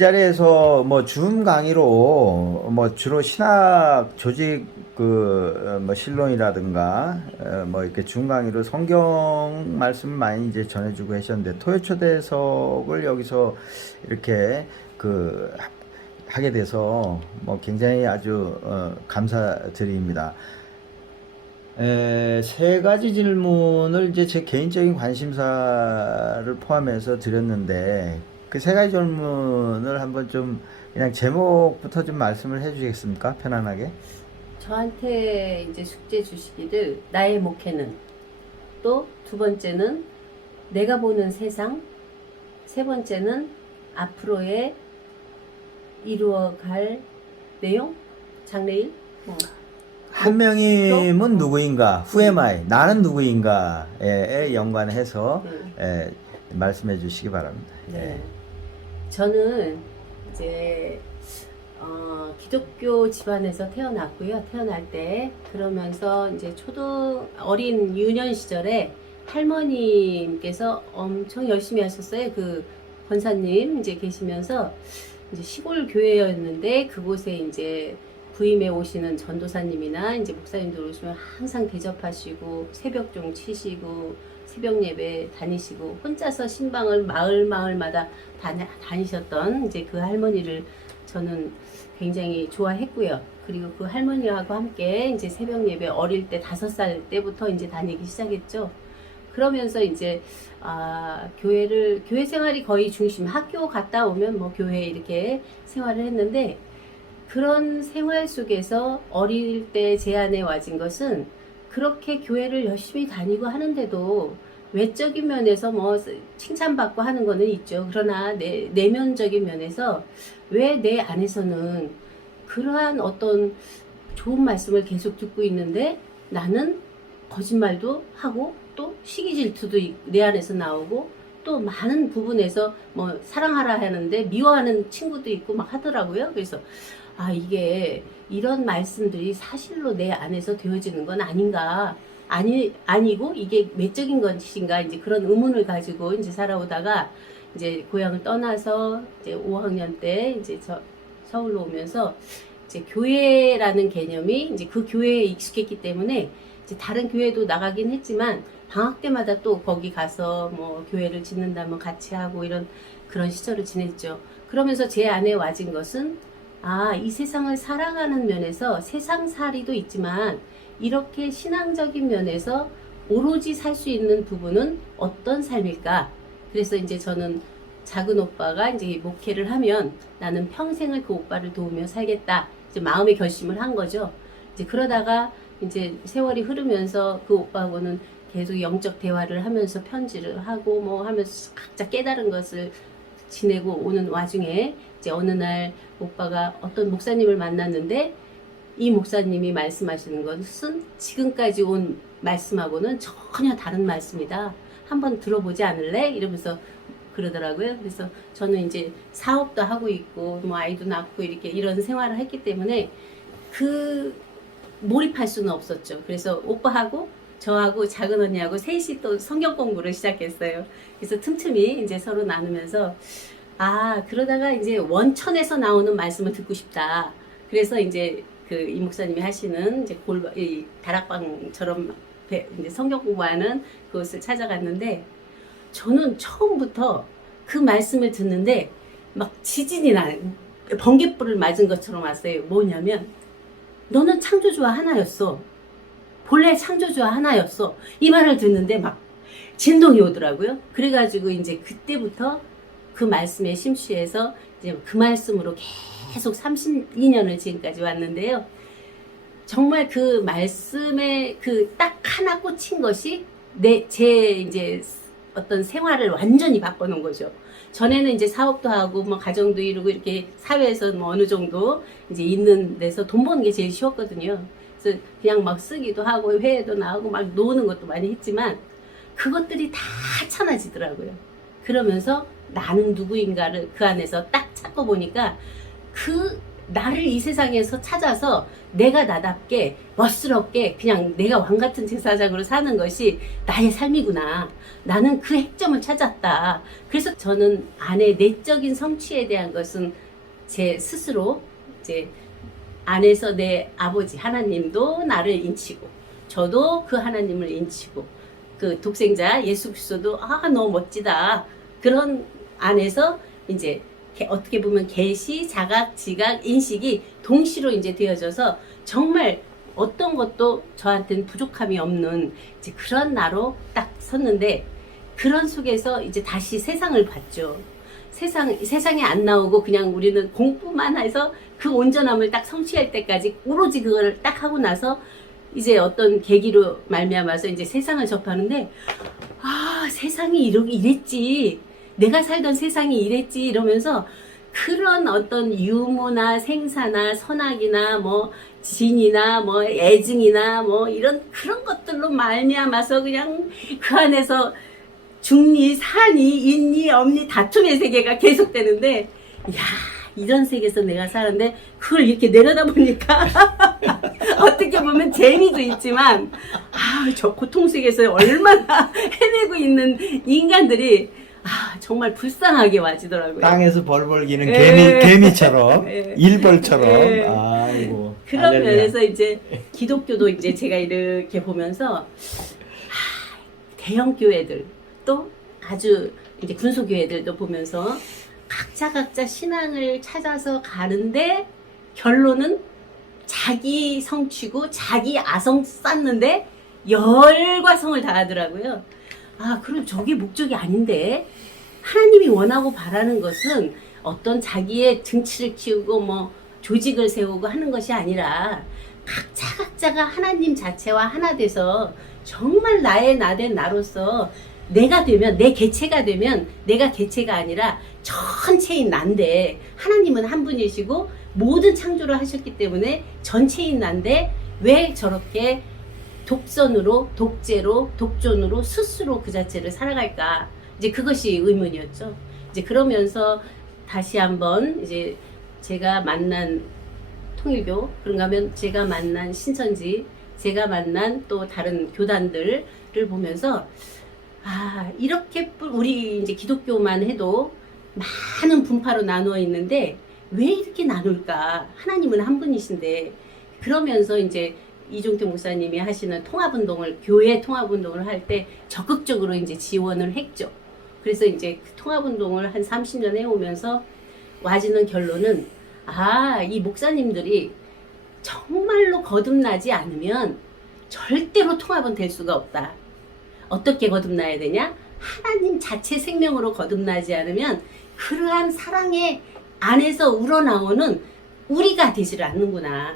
자리에서 뭐 줌 강의로 뭐 주로 신학 조직 뭐 신론이라든가 뭐 이렇게 줌 강의로 성경 말씀 많이 이제 전해주고 하셨는데 토요 초대석을 여기서 이렇게 하게 돼서 뭐 굉장히 아주 감사드립니다. 세 가지 질문을 이제 제 개인적인 관심사를 포함해서 드렸는데 그 세 가지 질문을 한번 좀 그냥 제목부터 좀 말씀을 해주시겠습니까? 편안하게. 저한테 이제 숙제 주시기를 나의 목회는, 또 두 번째는 내가 보는 세상, 세 번째는 앞으로의 이루어갈 내용, 장래일. 한 명임은 누구인가? Who am I? 나는 누구인가에 연관해서 네. 말씀해 주시기 바랍니다. 네. 저는 이제 기독교 집안에서 태어났고요. 태어날 때 그러면서 이제 어린 유년 시절에 할머님께서 엄청 열심히 하셨어요. 그 권사님 이제 계시면서 이제 시골 교회였는데 그곳에 이제 부임에 오시는 전도사님이나 이제 목사님들 오시면 항상 대접하시고 새벽종 치시고 새벽 예배 다니시고 혼자서 신방을 마을마다 다니셨던 이제 그 할머니를 저는 굉장히 좋아했고요. 그리고 그 할머니하고 함께 이제 새벽 예배 어릴 때 5살 때부터 이제 다니기 시작했죠. 그러면서 이제 교회 생활이 거의 중심, 학교 갔다 오면 뭐 교회 이렇게 생활을 했는데, 그런 생활 속에서 어릴 때 제 안에 와진 것은 그렇게 교회를 열심히 다니고 하는데도 외적인 면에서 뭐 칭찬받고 하는 거는 있죠. 그러나 내면적인 면에서 왜 내 안에서는 그러한 어떤 좋은 말씀을 계속 듣고 있는데 나는 거짓말도 하고 또 시기 질투도 내 안에서 나오고 또 많은 부분에서 뭐 사랑하라 하는데 미워하는 친구도 있고 막 하더라고요. 그래서 이게 이런 말씀들이 사실로 내 안에서 되어지는 건 아닌가, 아니고 이게 외적인 것인가, 이제 그런 의문을 가지고 이제 살아오다가 이제 고향을 떠나서 이제 5학년 때 이제 서울로 오면서 이제 교회라는 개념이 이제 그 교회에 익숙했기 때문에 이제 다른 교회도 나가긴 했지만 방학 때마다 또 거기 가서 뭐 교회를 짓는다면 같이 하고 이런 그런 시절을 지냈죠. 그러면서 제 안에 와진 것은 이 세상을 살아가는 면에서 세상살이도 있지만 이렇게 신앙적인 면에서 오로지 살 수 있는 부분은 어떤 삶일까? 그래서 이제 저는 작은 오빠가 이제 목회를 하면 나는 평생을 그 오빠를 도우며 살겠다. 이제 마음의 결심을 한 거죠. 이제 그러다가 이제 세월이 흐르면서 그 오빠하고는 계속 영적 대화를 하면서 편지를 하고 뭐 하면서 각자 깨달은 것을 지내고 오는 와중에 이제 어느 날 오빠가 어떤 목사님을 만났는데 이 목사님이 말씀하시는 것은 지금까지 온 말씀하고는 전혀 다른 말씀이다. 한번 들어보지 않을래? 이러면서 그러더라고요. 그래서 저는 이제 사업도 하고 있고 뭐 아이도 낳고 이렇게 이런 생활을 했기 때문에 몰입할 수는 없었죠. 그래서 오빠하고 저하고 작은 언니하고 셋이 또 성경 공부를 시작했어요. 그래서 틈틈이 이제 서로 나누면서 그러다가 이제 원천에서 나오는 말씀을 듣고 싶다. 그래서 이제 이 목사님이 하시는 이제 이 다락방처럼 이제 성경 공부하는 그곳을 찾아갔는데, 저는 처음부터 그 말씀을 듣는데 막 지진이 번갯불을 맞은 것처럼 왔어요. 뭐냐면 너는 창조주와 하나였어. 본래 창조주와 하나였어. 이 말을 듣는데 막 진동이 오더라고요. 그래가지고 이제 그때부터 그 말씀에 심취해서 이제 그 말씀으로 계속 32년을 지금까지 왔는데요. 정말 그 말씀에 딱 하나 꽂힌 것이 제 이제 어떤 생활을 완전히 바꿔놓은 거죠. 전에는 이제 사업도 하고 뭐 가정도 이루고 이렇게 사회에서 뭐 어느 정도 이제 있는 데서 돈 버는 게 제일 쉬웠거든요. 그래서 그냥 막 쓰기도 하고 회의도 나가고 막 노는 것도 많이 했지만 그것들이 다 하찮아지더라고요. 그러면서 나는 누구인가를 그 안에서 딱 찾고 보니까 그 나를 이 세상에서 찾아서 내가 나답게 멋스럽게 그냥 내가 왕 같은 제사장으로 사는 것이 나의 삶이구나. 나는 그 핵점을 찾았다. 그래서 저는 안의 내적인 성취에 대한 것은 제 스스로 이제 안에서 내 아버지 하나님도 나를 인치고 저도 그 하나님을 인치고 그 독생자 예수 그리스도도 너무 멋지다. 그런 안에서 이제 어떻게 보면 계시, 자각, 지각, 인식이 동시로 이제 되어져서 정말 어떤 것도 저한테는 부족함이 없는 이제 그런 나로 딱 섰는데 그런 속에서 이제 다시 세상을 봤죠. 세상에 안 나오고 그냥 우리는 공부만 해서 그 온전함을 딱 성취할 때까지 오로지 그걸 딱 하고 나서 이제 어떤 계기로 말미암아서 이제 세상을 접하는데 세상이 이랬지. 내가 살던 세상이 이랬지 이러면서 그런 어떤 유무나 생사나 선악이나 뭐 진이나 뭐 애증이나 뭐 이런 그런 것들로 말미암아서 그냥 그 안에서 중리, 산이, 있니, 없니 다툼의 세계가 계속되는데 이런 세계에서 내가 사는데 그걸 이렇게 내려다보니까 어떻게 보면 재미도 있지만 저 고통 속에서 얼마나 헤매고 있는 인간들이 정말 불쌍하게 와지더라고요. 땅에서 벌벌 기는 예. 개미처럼 예. 일벌처럼. 예. 아이고. 그런 할렐루야. 면에서 이제 기독교도 이제 제가 이렇게 보면서 대형 교회들 또 아주 이제 군소 교회들도 보면서 각자 신앙을 찾아서 가는데 결론은 자기 성취고 자기 아성 쌓는데 열과 성을 다하더라고요. 그럼 저게 목적이 아닌데 하나님이 원하고 바라는 것은 어떤 자기의 등치를 키우고 뭐 조직을 세우고 하는 것이 아니라 각자가 하나님 자체와 하나 돼서 정말 나의 나된 나로서 내가 되면 내 개체가 되면 내가 개체가 아니라 전체인 난데 하나님은 한 분이시고 모든 창조를 하셨기 때문에 전체인 난데 왜 저렇게 독선으로 독재로 독존으로 스스로 그 자체를 살아갈까 이제 그것이 의문이었죠. 이제 그러면서 다시 한번 이제 제가 만난 통일교 그런가 하면 제가 만난 신천지 제가 만난 또 다른 교단들을 보면서 이렇게 우리 이제 기독교만 해도 많은 분파로 나누어 있는데 왜 이렇게 나눌까? 하나님은 한 분이신데 그러면서 이제 이종태 목사님이 하시는 통합운동을 교회 통합운동을 할 때 적극적으로 이제 지원을 했죠. 그래서 이제 그 통합운동을 한 30년 해오면서 와지는 결론은 이 목사님들이 정말로 거듭나지 않으면 절대로 통합은 될 수가 없다. 어떻게 거듭나야 되냐? 하나님 자체 생명으로 거듭나지 않으면 그러한 사랑의 안에서 우러나오는 우리가 되지를 않는구나.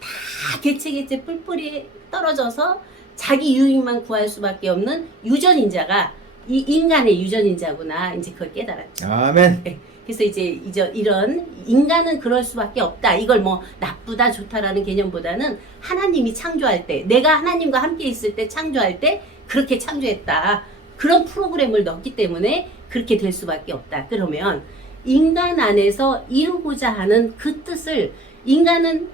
다 개체 뿔뿔이 떨어져서 자기 유익만 구할 수밖에 없는 유전인자가 이 인간의 유전인자구나. 이제 그걸 깨달았죠. 아멘. 그래서 이제 이런 인간은 그럴 수밖에 없다. 이걸 뭐 나쁘다 좋다라는 개념보다는 하나님이 창조할 때 내가 하나님과 함께 있을 때 창조할 때 그렇게 창조했다. 그런 프로그램을 넣기 때문에 그렇게 될 수밖에 없다. 그러면 인간 안에서 이루고자 하는 그 뜻을 인간은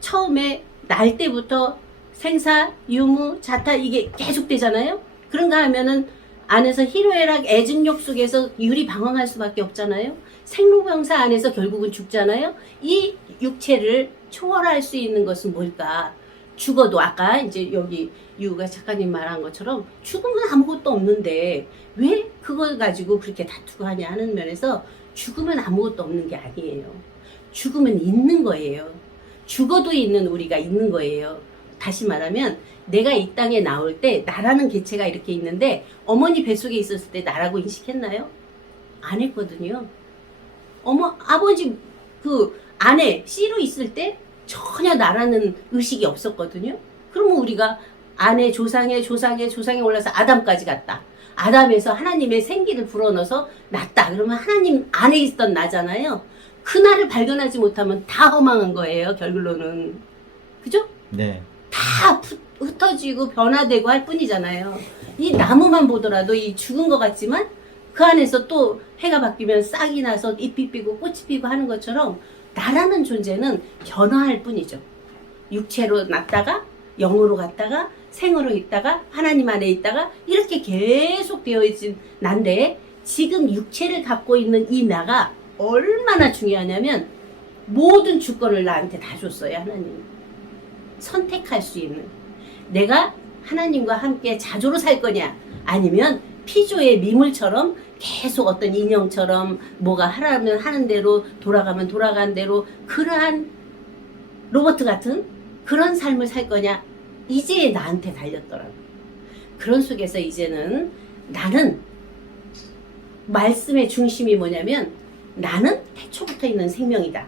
처음에 날 때부터 생사, 유무, 자타 이게 계속 되잖아요. 그런가 하면은 안에서 희로애락 애증욕 속에서 유리 방황할 수밖에 없잖아요. 생로병사 안에서 결국은 죽잖아요. 이 육체를 초월할 수 있는 것은 뭘까? 죽어도 아까 이제 여기 유가 작가님 말한 것처럼 죽으면 아무것도 없는데 왜 그걸 가지고 그렇게 다투고 하냐 하는 면에서 죽으면 아무것도 없는 게 아니에요. 죽으면 있는 거예요. 죽어도 있는 우리가 있는 거예요. 다시 말하면 내가 이 땅에 나올 때 나라는 개체가 이렇게 있는데 어머니 뱃속에 있었을 때 나라고 인식했나요? 안 했거든요. 아버지 그 안에 씨로 있을 때 전혀 나라는 의식이 없었거든요. 그러면 우리가 안에 조상에 올라서 아담까지 갔다. 아담에서 하나님의 생기를 불어넣어서 났다. 그러면 하나님 안에 있던 나잖아요. 그 나를 발견하지 못하면 다 허망한 거예요. 결론은. 그죠? 네. 다 흩어지고 변화되고 할 뿐이잖아요. 이 나무만 보더라도 이 죽은 것 같지만 그 안에서 또 해가 바뀌면 싹이 나서 잎이 피고 꽃이 피고 하는 것처럼 나라는 존재는 변화할 뿐이죠. 육체로 났다가 영으로 갔다가 생으로 있다가 하나님 안에 있다가 이렇게 계속 되어진 난데, 지금 육체를 갖고 있는 이 나가 얼마나 중요하냐면 모든 주권을 나한테 다 줬어요. 하나님 선택할 수 있는, 내가 하나님과 함께 자조로 살 거냐 아니면 피조의 미물처럼 계속 어떤 인형처럼 뭐가 하라면 하는 대로 돌아가면 돌아간 대로 그러한 로봇 같은 그런 삶을 살 거냐, 이제 나한테 달렸더라고요. 그런 속에서 이제는 나는 말씀의 중심이 뭐냐면 나는 태초부터 있는 생명이다.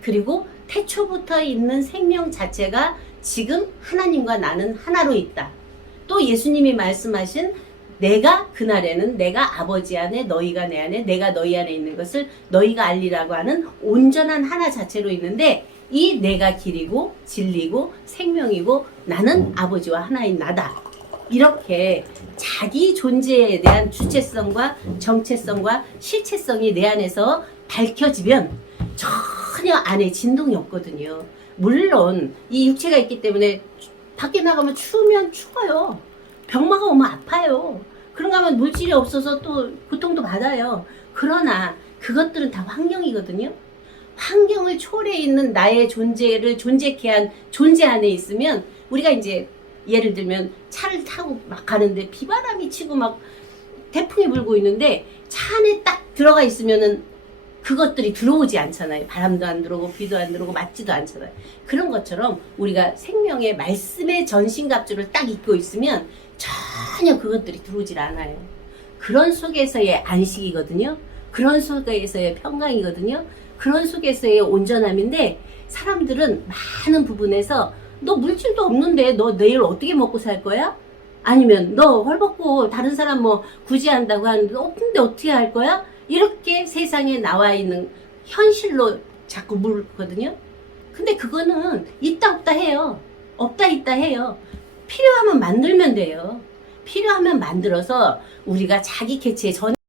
그리고 태초부터 있는 생명 자체가 지금 하나님과 나는 하나로 있다. 또 예수님이 말씀하신 내가 그날에는 내가 아버지 안에 너희가 내 안에 내가 너희 안에 있는 것을 너희가 알리라고 하는 온전한 하나 자체로 있는데, 이 내가 길이고 진리고 생명이고 나는 아버지와 하나인 나다. 이렇게 자기 존재에 대한 주체성과 정체성과 실체성이 내 안에서 밝혀지면 전혀 안에 진동이 없거든요. 물론 이 육체가 있기 때문에 밖에 나가면 추우면 추워요. 병마가 오면 아파요. 그런가 하면 물질이 없어서 또 고통도 받아요. 그러나 그것들은 다 환경이거든요. 환경을 초래해 있는 나의 존재를 존재케 한 존재 안에 있으면, 우리가 이제 예를 들면 차를 타고 막 가는데 비바람이 치고 막 태풍이 불고 있는데 차 안에 딱 들어가 있으면은 그것들이 들어오지 않잖아요. 바람도 안 들어오고 비도 안 들어오고 맞지도 않잖아요. 그런 것처럼 우리가 생명의 말씀의 전신갑주를 딱 입고 있으면 전혀 그것들이 들어오질 않아요. 그런 속에서의 안식이거든요. 그런 속에서의 평강이거든요. 그런 속에서의 온전함인데, 사람들은 많은 부분에서 너 물질도 없는데 너 내일 어떻게 먹고 살 거야? 아니면 너 헐벗고 다른 사람 뭐 구제한다고 하는데 근데 어떻게 할 거야? 이렇게 세상에 나와 있는 현실로 자꾸 물거든요. 근데 그거는 있다 없다 해요. 없다 있다 해요. 필요하면 만들면 돼요. 필요하면 만들어서 우리가 자기 개체 전